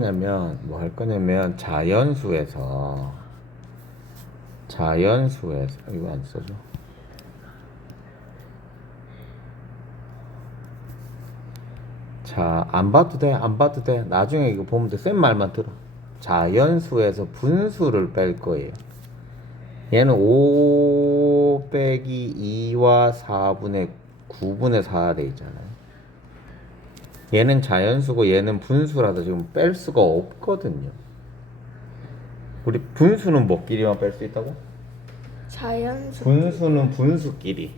냐면 뭐 할 거냐면 자연수에서 자연수에서 이거 안 써줘. 자, 안 봐도 돼, 안 봐도 돼. 나중에 이거 보면 돼. 쌤 말만 들어. 자연수에서 분수를 뺄 거예요. 얘는 5 빼기 2와 4분의 9분의 4돼 있잖아요. 얘는 자연수고 얘는 분수라서 지금 뺄 수가 없거든요. 우리 분수는 뭐끼리만 뺄 수 있다고? 자연수 분수는 분수끼리.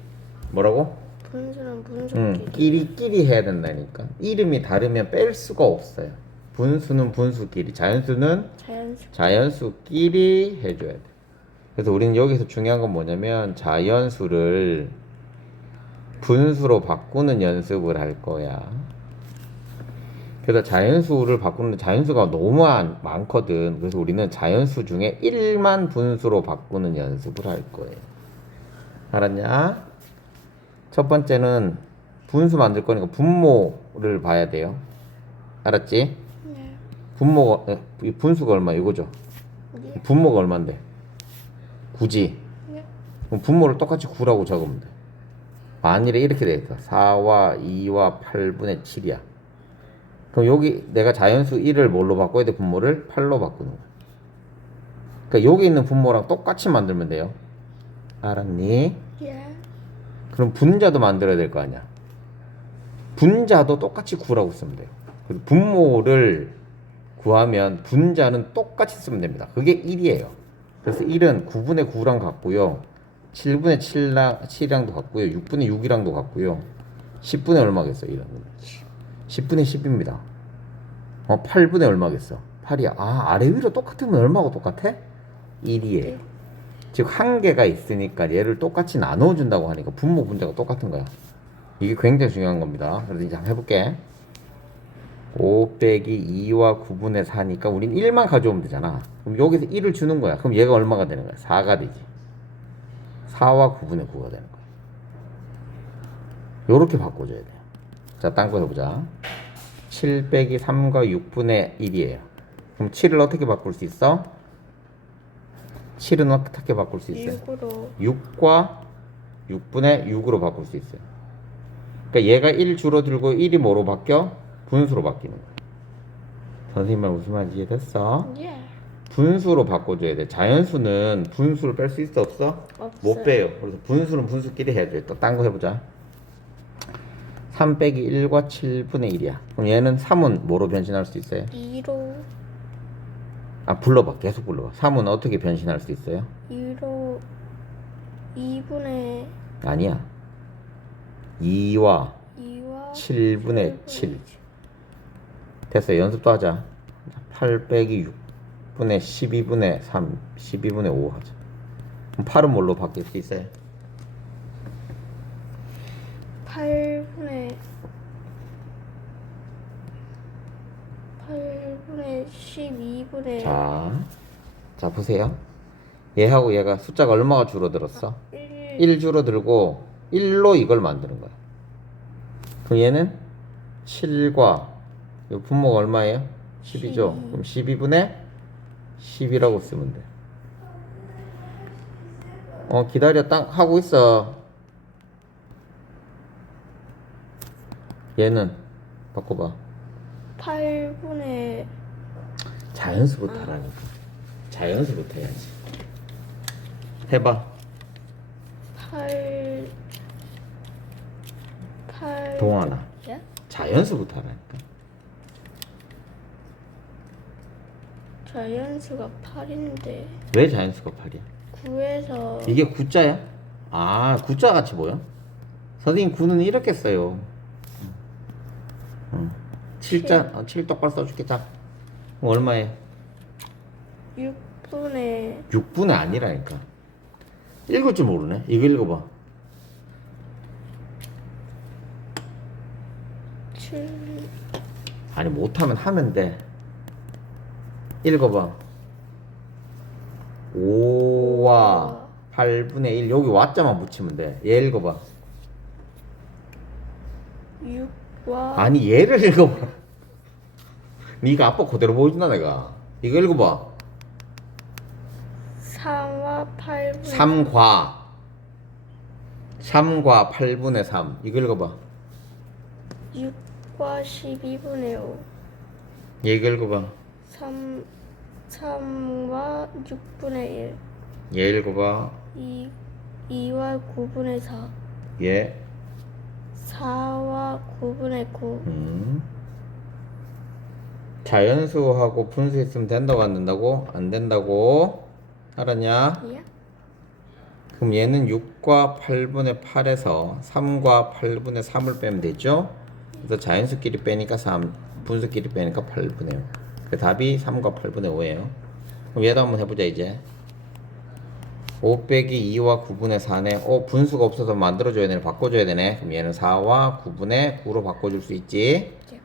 뭐라고? 분수는 분수끼리 응, 끼리끼리 해야 된다니까. 이름이 다르면 뺄 수가 없어요. 분수는 분수끼리, 자연수는 자연수 자연수끼리 해줘야 돼. 그래서 우리는 여기서 중요한 건 뭐냐면 자연수를 분수로 바꾸는 연습을 할 거야. 그래서 자연수를 바꾸는데 자연수가 너무 안- 많거든. 그래서 우리는 자연수 중에 1만 분수로 바꾸는 연습을 할 거예요. 알았냐? 첫 번째는 분수 만들 거니까 분모를 봐야 돼요. 알았지? 네. 분모가 에, 이 분수가 얼마 이거죠? 네. 분모가 얼마인데? 9지. 네. 그럼 분모를 똑같이 9라고 적으면 돼. 만일에 이렇게 돼 있어. 4와 2와 8분의 7이야. 그럼 여기 내가 자연수 1을 뭘로 바꿔야 돼? 분모를 8로 바꾸는 거야. 그러니까 여기 있는 분모랑 똑같이 만들면 돼요. 알았니? 예. 그럼 분자도 만들어야 될 거 아니야. 분자도 똑같이 구라고 쓰면 돼요. 그래서 분모를 구하면 분자는 똑같이 쓰면 됩니다. 그게 1이에요. 그래서 1은 9분의 9랑 같고요. 7분의 7랑, 7이랑도 같고요. 6분의 6이랑도 같고요. 10분의 얼마겠어, 1은? 10분의 10입니다. 어, 8분의 얼마겠어? 8이야. 아, 아래 위로 똑같으면 얼마고 똑같아? 1이에요. 즉 한 개가 있으니까 얘를 똑같이 나눠준다고 하니까 분모 분자가 똑같은 거야. 이게 굉장히 중요한 겁니다. 그래서 이제 한번 해볼게. 5 빼기 2와 9분의 4니까 우린 1만 가져오면 되잖아. 그럼 여기서 1을 주는 거야. 그럼 얘가 얼마가 되는 거야? 4가 되지. 4와 9분의 9가 되는 거야. 요렇게 바꿔줘야 돼요. 자, 딴 거 해보자. 7 빼기 3과 6분의 1이에요. 그럼 7을 어떻게 바꿀 수 있어? 7은 어떻게 바꿀 수 있어요? 6으로 6과 6분의 6으로 바꿀 수 있어요. 그러니까 얘가 1 줄어들고 1이 뭐로 바뀌어? 분수로 바뀌는 거야. 선생님 말 무슨 말인지 이해됐어? 예. 분수로 바꿔줘야 돼. 자연수는 분수를 뺄 수 있어 없어? 없어요. 못 빼요. 그래서 분수는 분수끼리 해야 돼. 또 딴 거 해보자. 3 빼기 1과 7분의 1이야. 그럼 얘는 3은 뭐로 변신할 수 있어요? 2로 아 불러봐. 계속 불러봐. 3은 어떻게 변신할 수 있어요? 2로 2분의 아니야. 2와 2와 7분의 7. 됐어. 연습도 하자. 8 빼기 6분의 12분의 3, 12분의 5 하자. 그럼 8은 뭘로 바뀔 수 있어요? 8분의 8분의 12분의 자, 자 보세요. 얘하고 얘가 숫자가 얼마가 줄어들었어? 1 1 줄어들고 1로 이걸 만드는 거야. 그럼 얘는 7과 이 분모가 얼마예요? 10이죠. 그럼 12분의 10이라고 쓰면 돼. 어 기다려 딱 하고 있어. 얘는 바꿔봐. 8분의 자연수부터 하라니까. 자연수부터 해야지. 해봐. 8 8 동환아. 예? 자연수부터 하라니까. 자연수가 8인데 왜 자연수가 8이야? 9에서 이게 구자야? 아, 구자 같이 보여? 선생님 구는 이렇게 써요. 응. 7자, 어, 7 똑바로 써줄게. 자, 그럼 얼마에? 6분의 6분의 아니라니까. 읽을 줄 모르네. 이거 읽어봐. 7 아니, 못하면 하면 돼. 읽어봐. 5와 8분의 1. 여기 와자만 붙이면 돼. 얘 읽어봐. 6과 아니, 얘를 읽어봐. 네가 아빠 그대로 보여준다 내가. 이거 읽어봐. 3와 8분의 3과 3과 8분의 3 이거 읽어봐. 6과 12분의 5얘 이거 읽어봐. 3, 3과 6분의 1 얘 읽어봐. 2, 2와 9분의 4 얘. 4와 9분의 9 음. 자연수하고 분수했으면 된다고 안 된다고? 안 된다고. 알았냐? 예? 그럼 얘는 6과 8분의 8에서 3과 8분의 3을 빼면 되죠? 그래서 자연수끼리 빼니까 3, 분수끼리 빼니까 8분의 5. 그 답이 3과 8분의 5예요. 그럼 얘도 한번 해보자 이제. 5 빼기 2와 9분의 4네. 어, 분수가 없어서 만들어줘야 되네. 바꿔줘야 되네. 그럼 얘는 4와 9분의 9로 바꿔줄 수 있지. 예.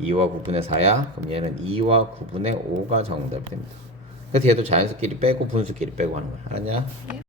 2와 9분의 4야. 그럼 얘는 2와 9분의 5가 정답이 됩니다. 그래서 얘도 자연수끼리 빼고 분수끼리 빼고 하는 거야. 알았냐? 예.